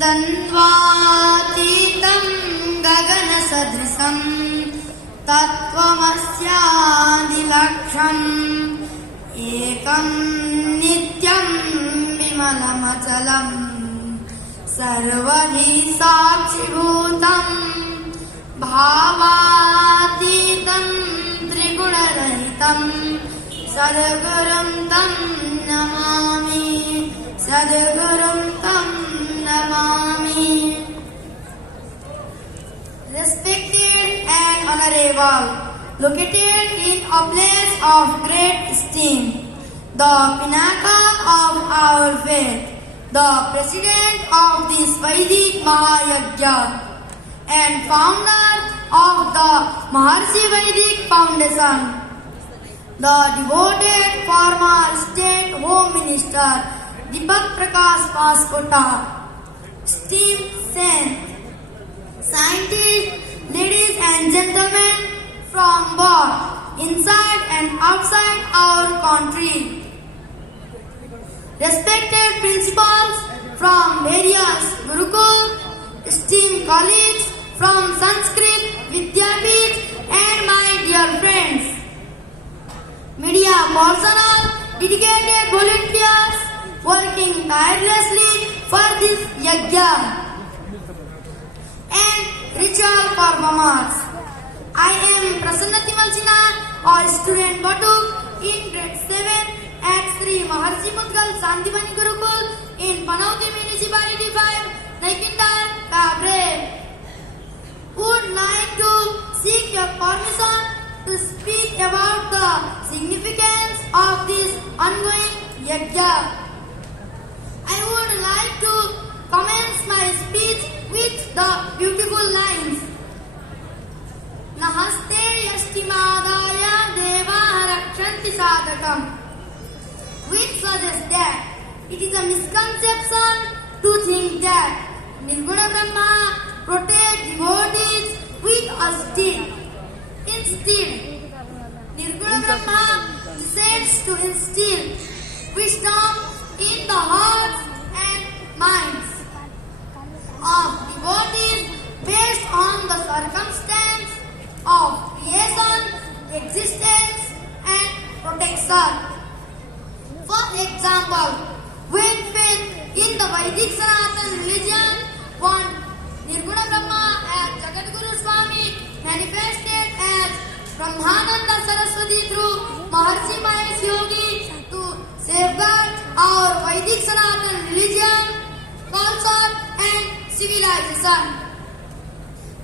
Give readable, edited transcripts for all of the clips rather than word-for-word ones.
द्वन्द्वातीतं गगनसदृशं तत्त्वमस्यादिलक्ष्यम् एकं नित्यं विमलमचलं सर्वधि साक्षिभूतं भावातीतं त्रिगुणरहितं सद्गुरुं तं नमामि सद्गुरुं तं Namami. Respected and honorable, located in a place of great esteem, the pinnacle of our faith, the president of this Vedic Mahayagya and founder of the Maharshi Vedic Foundation, the devoted former State Home Minister Deepak Prakash Paskota, esteemed saints, scientists, ladies and gentlemen from both inside and outside our country, respected principals from various Gurukul, esteemed colleagues from Sanskrit Vidyapith, and my dear friends, media personnel, dedicated volunteers working tirelessly for this yajna, and ritual performers. I am Prasanna Timalchina, a student Batuk in grade 7 at Sri Maharshi Mudgal Sandipani Gurukul in Panauti Municipality 5, Naikindar, Kabre. Would like to seek your permission to speak about the significance of this ongoing yajna. I would like to commence my speech with the beautiful lines. Nahaste yashtimadaya deva rakshanti sadakam, which suggests that it is a misconception to think that Nirguna Brahma protects devotees with a stick. Instead, Nirguna Brahma descends to instill wisdom in the hearts and minds of devotees based on the circumstance of creation, existence and protection. For example, when faith in the Vedic Sanatana religion want Nirguna Brahma as Jagadguru Swami manifested as Brahmananda Saraswati through Maharshi Mahesh Yogi to safeguard our Vedic Sanatana religion, culture and civilization.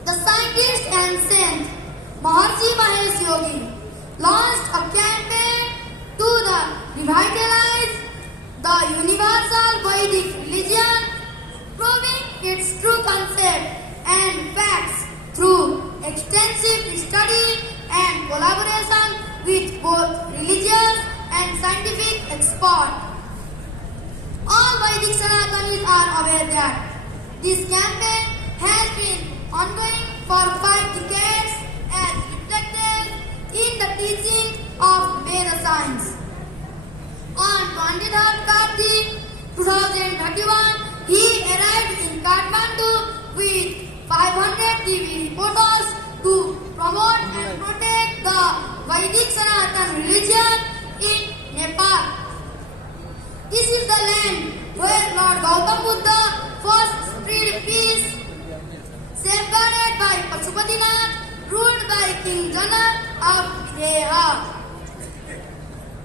The scientist and saint Maharshi Mahesh Yogi launched a campaign to revitalize the universal Vedic religion, proving its true concept and facts through extensive study and collaboration with both religious and scientific experts. All Vedic Sanatanis are aware that this campaign has been ongoing for 5 decades as reflected in the teaching of Veda science. On 23rd Kartik 2031, he arrived in Kathmandu with 500 TV reporters to promote and protect the Vedic Sanatana religion in Nepal. This is the land where Lord Gautam Buddha first spread peace, safeguarded by Pashupatinath, ruled by King Janak of Videha,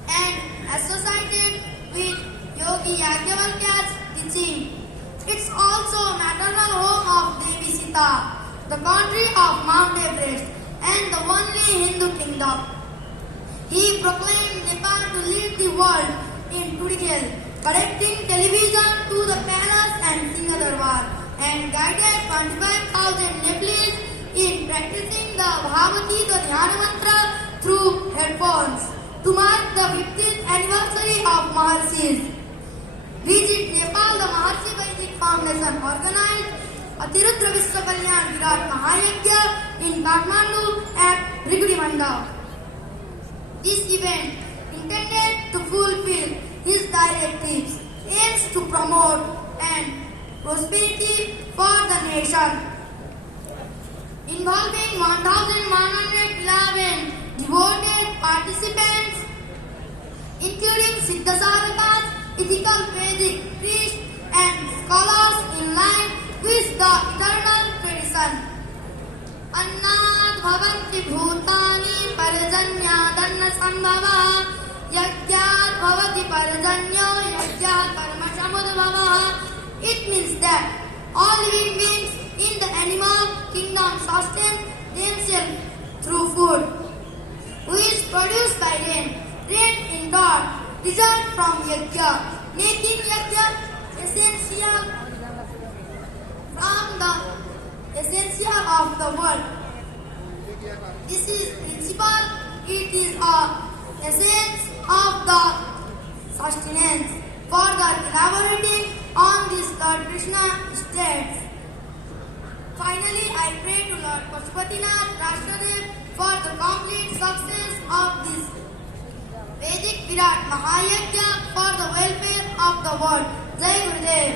and associated with Yogi Yajnavalkya's teaching. It's also maternal home of Devi Sita, the country of Mount Everest, and the only Hindu kingdom. He proclaimed Nepal to lead the world in Tudigal, connecting television to the palace and Singadarbar, and guided 25,000 Nepalese in practicing the Bhagavati Dhyana Mantra through headphones. To mark the 50th anniversary of Maharshis, visit Nepal. The Maharshi Vedic Foundation organized a Tirudra Vishwa Kalyan Virat Mahayagya in Kathmandu at Rigudi Mandap. This event, intended to fulfill his directives, aims to promote and prosperity for the nation. Involving 1,111 devoted participants, including Siddhasarakas, ethical Vedic priests and scholars in line with the eternal tradition. Annad bhavanti bhutani parjanyadanna sambhava yajnat bhavati parjanyo yajnat karma samudbhava. It means that all living beings in the animal kingdom sustain themselves through food, which is produced by rain. Rain in God results from yajna, making yajna essential from the essential of the world. This is principle. It is a essence of the sustenance. Further elaborating on this, Lord Krishna states, finally, I pray to Lord Pashupatinath Rashtradev for the complete success of this Vedic Virat Mahayajna for the welfare of the world. Jai Gurudev.